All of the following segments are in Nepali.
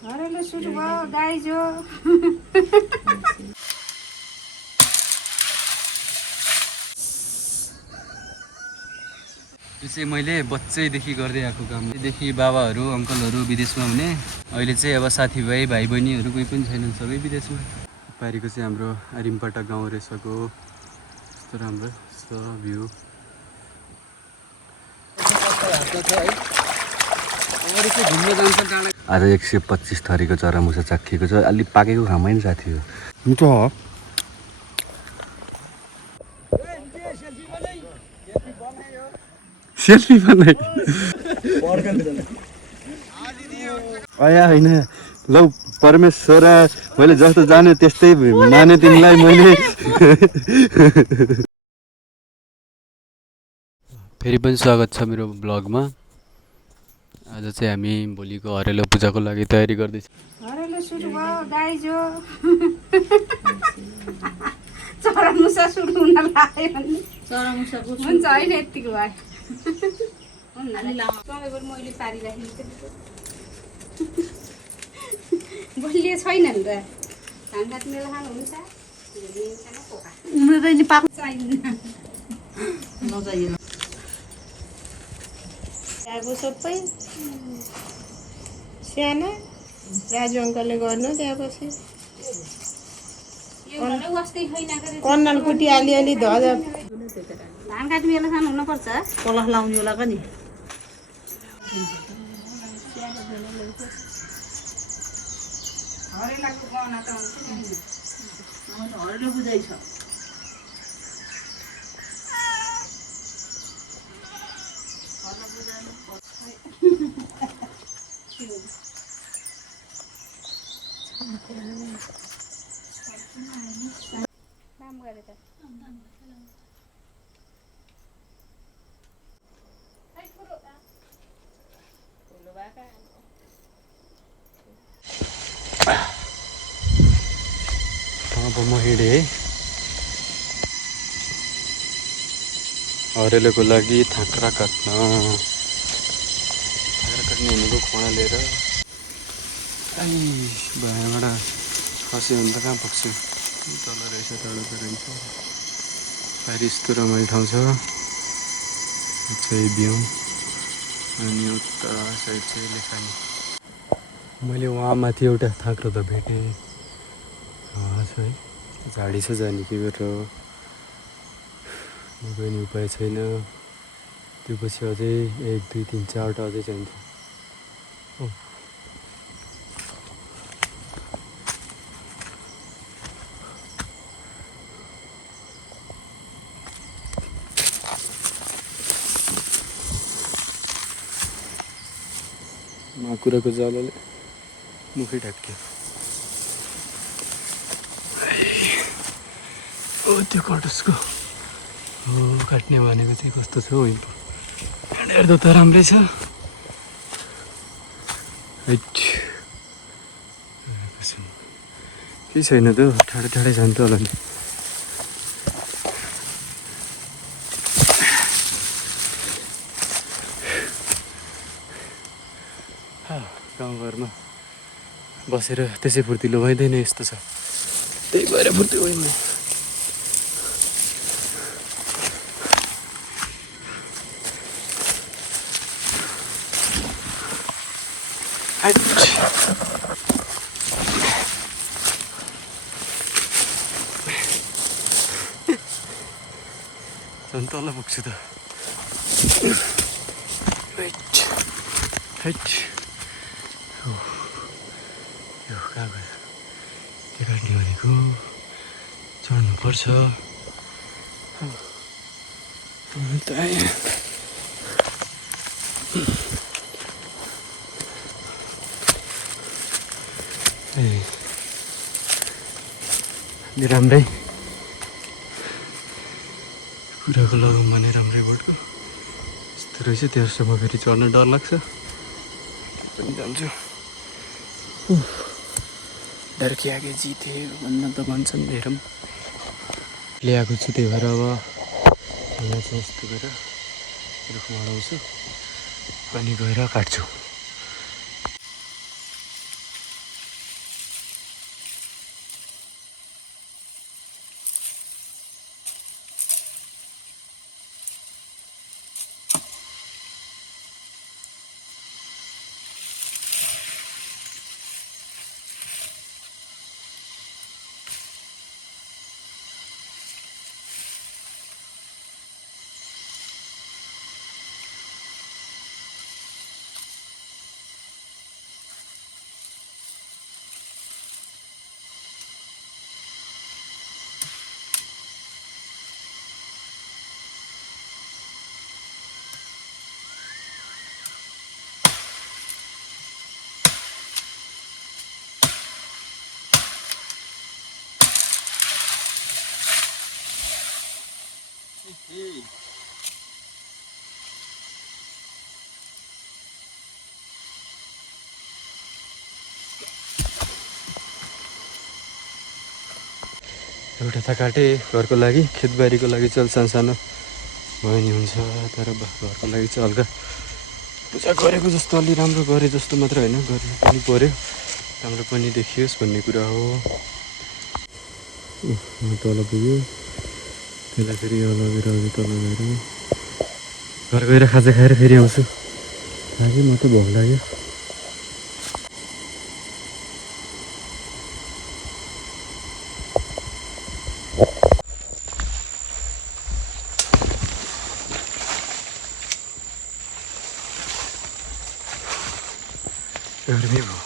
हरेले सुरु भयो गाई जो यो चाहिँ मैले बच्चैदेखि गर्दै आएको काम देखि बाबाहरू अङ्कलहरू विदेशमा हुने अहिले चाहिँ अब साथीभाइ भाइ बहिनीहरू कोही पनि छैनन् सबै विदेशमा पारीको चाहिँ हाम्रो आरिमपाटा गाउँ रहेछको यस्तो राम्रो छ भ्यू आज 125 थरीको चरामुसा चाखिएको छ अलि पाकेको खामै नि साथी हो मिठो हो सेल्फी बनाइ आया होइन लौ परमेश्वर मैले जस्तो जाने त्यस्तै माने तिमीलाई मैले फेरि पनि स्वागत छ मेरो ब्लगमा आज चाहिँ हामी भोलिको हरेलो पूजाको लागि तयारी गर्दैछौँ हरेले सुरु भयो गाई जो चरामुसा सुरु हुन लाग्यो भने चरामुसाको हुन्छ अहिले यतिको भयो सधैँभरि मैले पारिराखेको बलिए छैन नि त धान काट्ने बेला खानुहुन्छ उम्रिँदैन पाक चाहिँदैन नचाहिएन त्यहाँको सबै साना राजु अङ्कलले गर्नु त्यहाँपछि कन्नल कुटी अलिअलि धज धान काट्ने बेला खानु हुनुपर्छ कलह लाउने बेला पनि हरेलाको गहना त हुन्छ नि हरेलो बुझाइ छ काम गरे त अब म हिँडेँ है हरेलोको लागि थाक्रा काट्न हिँडेको खोडा लिएर भएबाट खस्यो भने त कहाँ पुग्छु तल रहेछ टाढो त रहन्छ पारि यस्तो रमाइलो ठाउँ छ चाहिँ बिउ अनि उता साइड चाहिँ लेखानी मैले वहाँ माथि एउटा थाक्रो त भेटेँ छ है झाडी छ जाने के गरेर गयो नि उपाय छैन त्यो पछि अझै 1 2 3 4वटा अझै चाहिन्छ माकुराको जालले मुखै ढाक्यो ओ त्यो कटुसको हो काट्ने भनेको चाहिँ कस्तो छ हो हेर्दा त राम्रै छ केही छैन त ठाडो ठाडै जान्छ होला नि गाउँघरमा बसेर त्यसै फुर्तिलो भइँदैन यस्तो छ त्यही भएर फुर्ती होइन झन् तल पुग्छु त यो कहाँ गयो त्यो काट्ने भनेको चढ्नुपर्छ राम्रै कुराको लगाउँ भने राम्रै बढ्को यस्तो रहेछ त्यहाँसम्म फेरि चढ्न डर लाग्छ पनि जान्छु डर के आगे जिते भन्न त भन्छन् हेरौँ ल्याएको छु त्यही भएर अब यहाँ चाहिँ यस्तो गरेर रुखमा अडाउँछु अनि गएर काट्छु एउटा त काटे घरको लागि, खेतबारीको लागि चाहिँ सानो भयो नि हुन्छ, तर घरको लागि चाहिँ हल्का पूजा गरेको जस्तो अलि राम्रो गरे जस्तो मात्र होइन, गर्नु पनि पऱ्यो, राम्रो पनि देखियोस् भन्ने कुरा हो। तल पुग्यो, त्यसलाई फेरि लगेर अझै तल गएर घर गएर खाजा खाएर फेरि आउँछु। आज म त भोक लाग्यो। गर्मी भयो।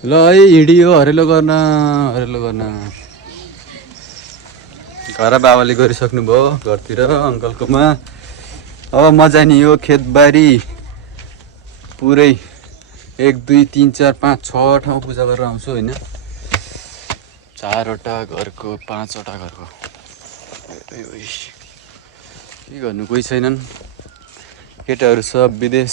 ल है हिँडियो, हरेलो गर्न घर बाबाले गरिसक्नुभयो घरतिर अङ्कलकोमा। अब मजा नि यो खेतबारी पुरै 1 2 3 4 5 6 ठाउँ पूजा गरेर आउँछु होइन। 4वटा घरको 5वटा घरको के गर्नु, कोही छैनन्, केटाहरू सब विदेश।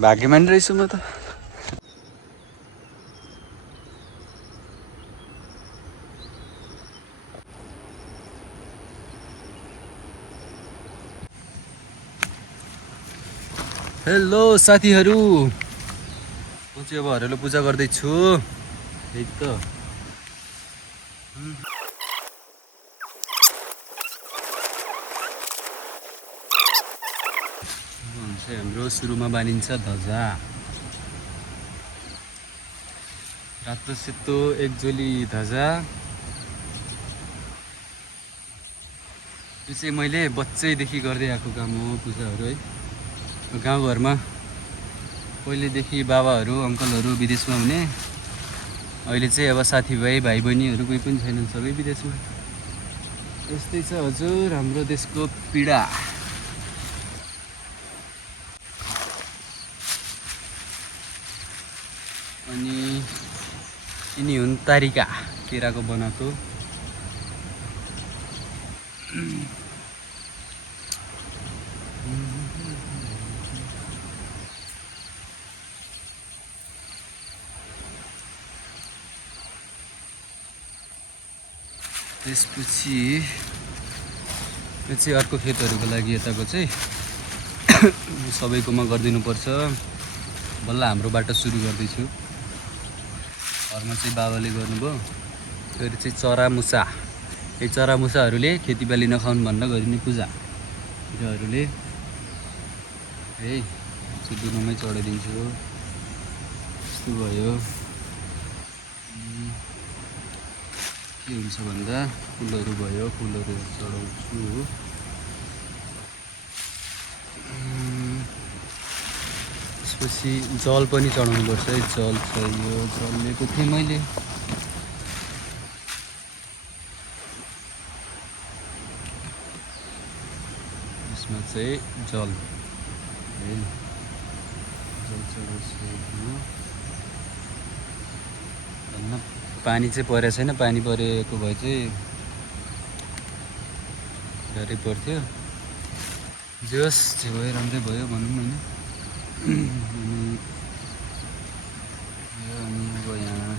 भाग्यमानी रहेछु म त। हेलो साथीहरू, म चाहिँ अब हरेलो पूजा गर्दैछु। त्यही त हाम्रो सुरुमा बानिन्छ ध्वजा। रातो सेतो एकजोली ध्वजा। यो चाहिँ मैले बच्चैदेखि गर्दै आएको काम हो पूजाहरू है। गाउँघरमा पहिलेदेखि बाबाहरू अङ्कलहरू विदेशमा हुने, अहिले चाहिँ अब साथीभाइ भाइ बहिनीहरू कोही पनि छैनन्, सबै विदेशमा। यस्तै छ हजुर हाम्रो देशको पीडा। अनि यिनी हुन् तारिका, केराको बनाएको। त्यसपछि यो चाहिँ अर्को खेतहरूको लागि यताको चाहिँ सबैकोमा गरिदिनुपर्छ। बल्ल हाम्रोबाट सुरु गर्दैछु। घरमा चाहिँ बाबाले गर्नुभयो। फेरि चाहिँ चरामुसा, यी चरामुसाहरूले खेतीबाली नखाउन् भनेर गरिने पूजा। यिनीहरूले है दुनोमै चढाइदिन्छु। यस्तो भयो। के हुन्छ भन्दा फुलहरू भयो, फुलहरू चढाउँछु। त्यसपछि जल पनि चढाउनुपर्छ है। जल चाहियो, जल लिएको थिएँ मैले। यसमा चाहिँ जल है, जल चढाउँछु। पानी चाहिँ परेको छैन, पानी परेको भए चाहिँ गाह्रै पर्थ्यो। जे होस् जे भयो राम्रै भयो भनौँ होइन। अनि अब यहाँ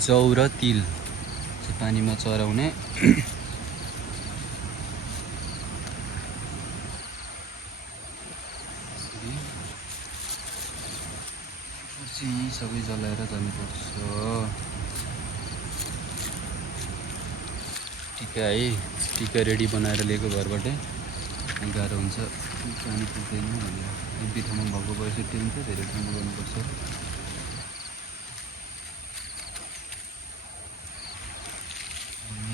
जौ र तिल चाहिँ पानीमा चढाउने। त्यसपछि सबै जलाएर जानुपर्छ। टिका है, टिका रेडी बनाएर लिएको घरबाटै, गाह्रो हुन्छ जानु पुग्दैन भनेर। एक दुई ठाउँमा भएको भएपछि त्यो हुन्छ, धेरै ठाउँमा गर्नुपर्छ।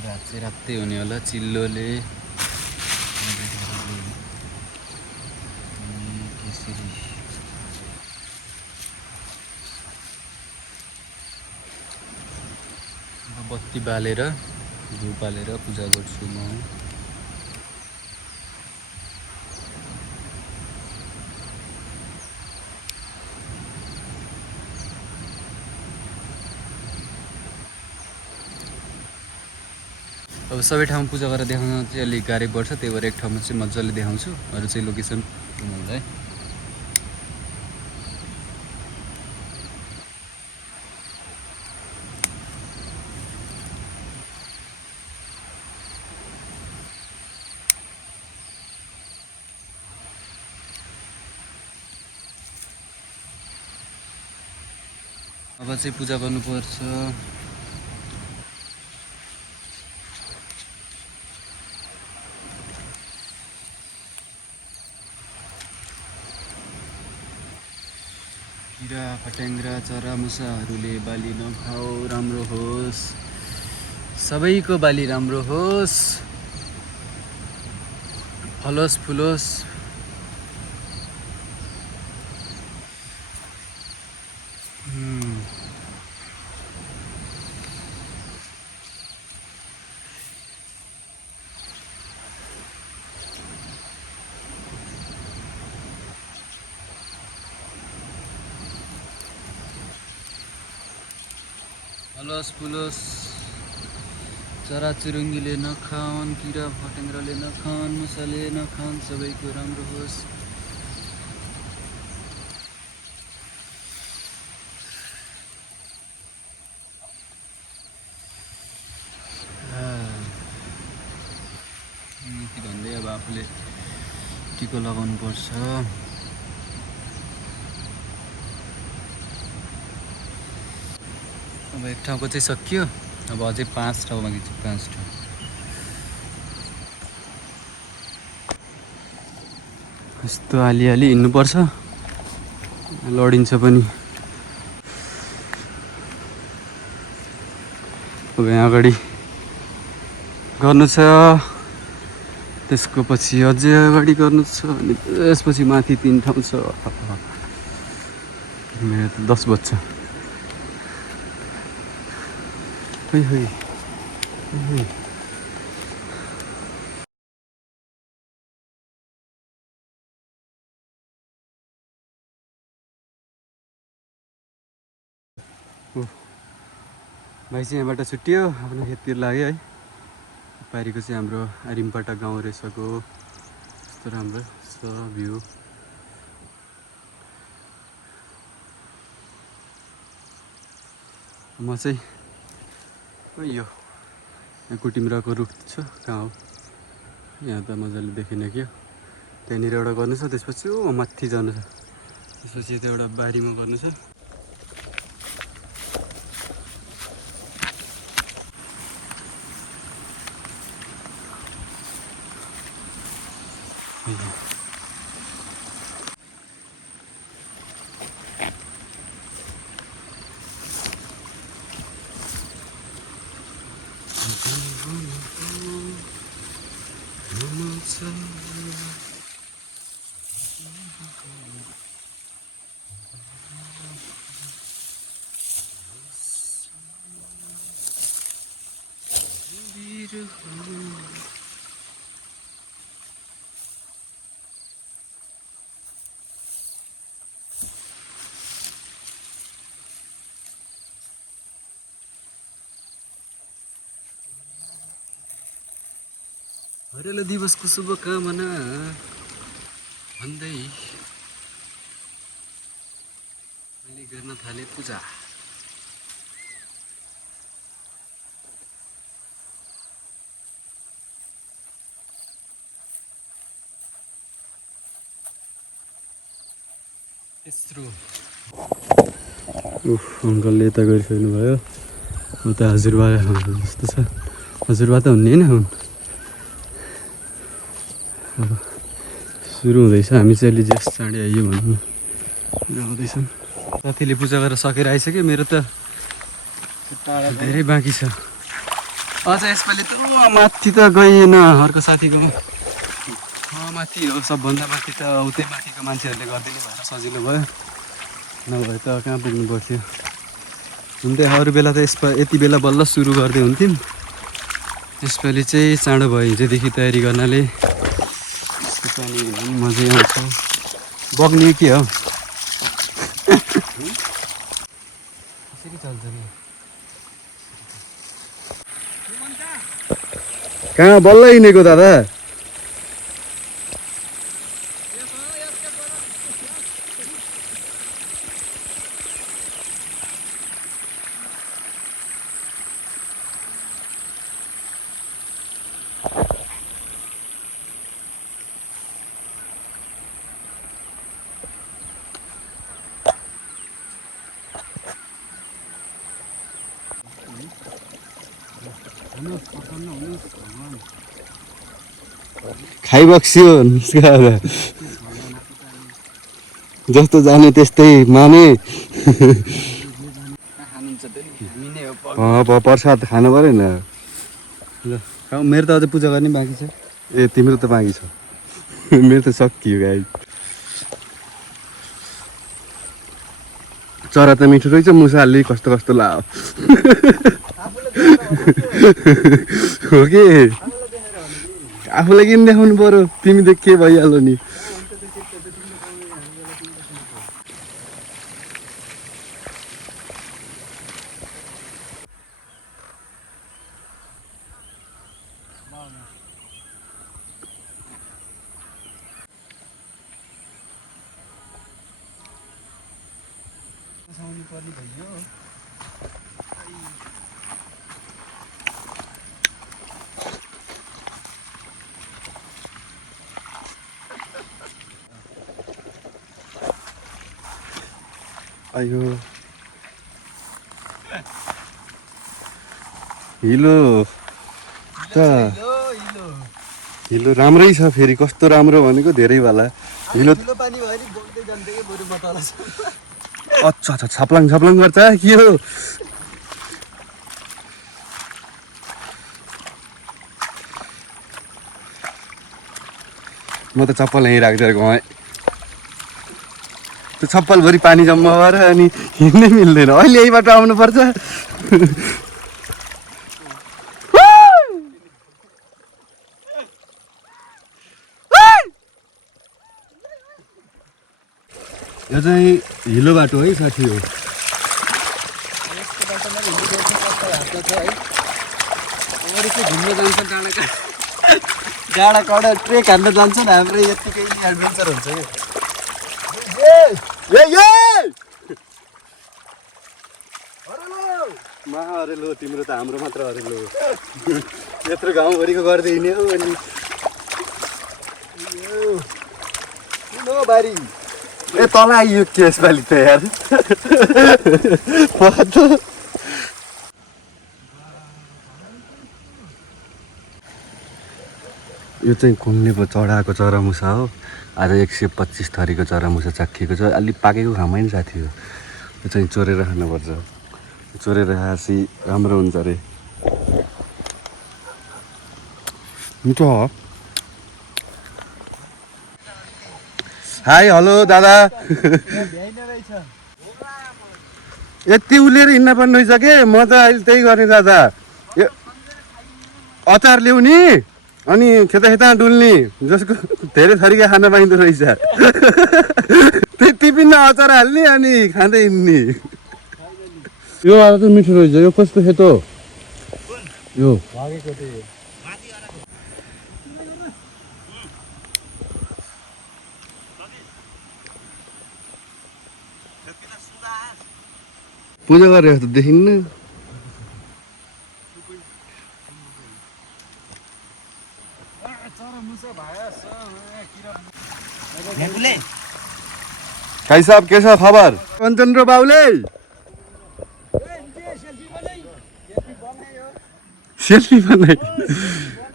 रात चाहिँ रातै हुने होला चिल्लोले। केसरी बत्ती बालेर धुप हालेर पूजा गर्छु म। अब सबै ठाउँ पूजा गरेर देखाउन चाहिँ अलिक गाह्रो पर्छ, त्यही भएर एक ठाउँमा चाहिँ मजाले देखाउँछु। अरू चाहिँ लोकेसन है। अब चाहिँ पूजा गर्नुपर्छ। किरा फट्याङ्ग्रा चरा मुसाहरूले बाली नखाओ, राम्रो होस्, सबैको बाली राम्रो होस्, फलोस् फुलोस्। फलोस् फुलोस्, चराचुरुङ्गीले नखाउन्, किरा फट्याङ्ग्राले नखाउन्, मुसाले नखाउन्, सबैको राम्रो होस्। यति भन्दै अब आफूले टिको लगाउनु पर्छ। अब एक ठाउँको चाहिँ सकियो, अब अझै 5 ठाउँ बाँकी छ, 5 ठाउँ। यस्तो हालिहाली हिँड्नुपर्छ, लडिन्छ पनि। अब यहाँ अगाडि गर्नु छ, त्यसको पछि अझै अगाडि गर्नु छ, अनि त्यसपछि माथि 3 ठाउँ छ। मेरो त 10 बज्छ। होइ होइ भाइ चाहिँ यहाँबाट छुट्टियो, आफ्नो खेततिर लाग्यो है। पारिको चाहिँ हाम्रो आरिमपाटा गाउँ रहेछको, यस्तो राम्रो छ भ्यू। म चाहिँ यो यहाँ कुटिम्राको रुख छ, कहाँ हो यहाँ त मजाले देखिन क्या। त्यहाँनिर एउटा गर्नु छ, त्यसपछि ओ माथि जानु छ, त्यसपछि यता एउटा बारीमा गर्नु छ। हरेला दिवसको शुभकामना भन्दै मैले गर्न थाले पूजा। तेस्रो उफ अङ्कलले यता गरिसक्नु भयो उता हजुरबा जस्तो छ हजुरबा त हुने होइन हुन् अब सुरु हुँदैछ हामी चाहिँ अलि जेस चाँडै आइयो भन्नु आउँदैछन् साथीले पूजा गरेर सकेर आइसक्यो मेरो त धेरै बाँकी छ अझ यसपालि त माथि त गइएन अर्को साथीको माथि हो सबभन्दा माथि त उतै माथिको मान्छेहरूले गरिदिनु भएर सजिलो भयो नभए त कहाँ पुग्नु पर्थ्यो हुन्थ्यो अरू बेला त यति बेला बल्ल सुरु गर्दै हुन्थ्यौँ यसपालि चाहिँ चाँडो भयो हिजोदेखि तयारी गर्नाले यसको पानी मजै आउँछ बग्ने के हो कसरी चल्छ नि कहाँ बल्ल हिँडेको दादा खाइबक्स्यो जस्तो जाने त्यस्तै माने प्रसाद खानु पऱ्यो नि ल मेरो त अझै पूजा गर्ने बाँकी छ ए तिम्रो त बाँकी छ मेरो त सकियो गाई चरा त मिठो रहेछ मुसाले कस्तो कस्तो लाओ हो कि आफूलाई किन देखाउनु पर्यो तिमी त के भइहाल्यो नि अयो हिलो त हिलो राम्रै छ फेरि कस्तो राम्रो भनेको धेरैवाला हिलो अच्छा अच्छा छप्लाङ छप्लाङ गर्छ के हो म त चप्पल यहीँ राख्दै गएँ त्यो चप्पलभरि पानी जम्मा भएर अनि हिँड्नै मिल्दैन अहिले यहीबाट आउनुपर्छ यो चाहिँ हिलो बाटो है साथी हो घुम्न जान्छन् डाँडा कडा ट्रेक हान्न जान्छन् हाम्रो यतिकै एडभेन्चर हुन्छ अरेलो तिम्रो त हाम्रो मात्र अरेलो यत्रो गाउँभरिको गर्दै हिँड्ने हो अनि बारी ए तल आइयो के यसपालि त यार यो चाहिँ कुन्ने चढाएको चरामुसा हो आज 125 थरीको चरामुसा चाखिएको छ अलि पाकेको खामै नि साथी हो यो चाहिँ चोरेर खानुपर्छ चोरेर खाएपछि राम्रो हुन्छ अरे मिठो हो हाई हेलो दादा यति उलेर हिँड्न पर्ने रहेछ के म त अहिले त्यही गर्ने दादा यो अचार ल्याउने अनि खेता खेता डुल्ने जसको धेरै थरीका खाना पाइँदो रहेछ त्यति पिन्न अचार हाल्ने अनि खाँदै हिँड्ने यो आएर चाहिँ मिठो रहेछ यो कस्तो खेतो यो पूजा गरेको जस्तो देखिन्न भाइ साहब के छ खबर कञ्चन र बाउले सेल्फी बनाइ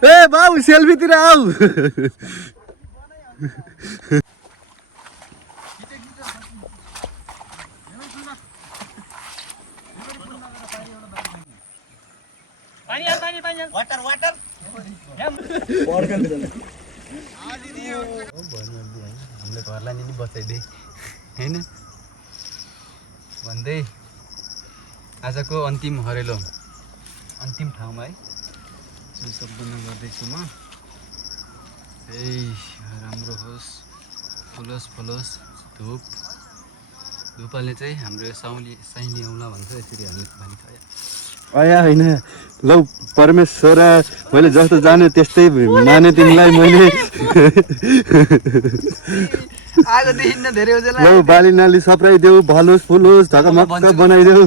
ए बाबु सेल्फीतिर आऊ हामीले घरलाई नि बचाइदिए होइन भन्दै आजको अन्तिम हरेलो अन्तिम ठाउँमा है सम्पन्न गर्दैछु म राम्रो होस् फुलोस् फलोस् धुपले चाहिँ हाम्रो साइली आउला भन्छ यसरी हामी भनिन्छ अया होइन लौ परमेश्वर मैले जस्तो जाने त्यस्तै माने तिमीलाई मैले आजदेखि न धेरै लौ बाली नाली सप्राइदेऊ भलोस् फुलोस् ढकमक्क बनाइदेऊ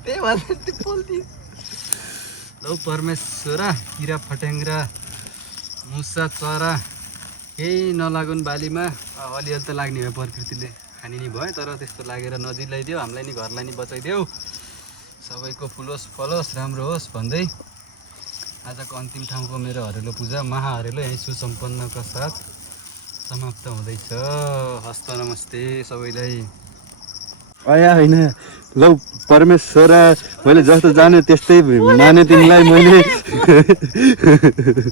त्यही भन्छ त्यो पोल्टी लौ परमेश्वर किरा फट्याङ्ग्रा मुसा चरा केही नलागुन् बालीमा अलिअलि त लाग्ने भयो प्रकृतिले खाने नि भयो तर त्यस्तो लागेर नजिलाइदियो हामीलाई नि घरलाई नि बचाइदेऊ सबैको फुलोस् फलोस् राम्रो होस् भन्दै आजको अन्तिम ठाउँको मेरो हरेलो पूजा महाहरेलो यहीँ सुसम्पन्नका साथ समाप्त हुँदैछ हस्त नमस्ते सबैलाई अया होइन लौ परमेश्वर मैले जस्तो जाने त्यस्तै माने तिमीलाई मैले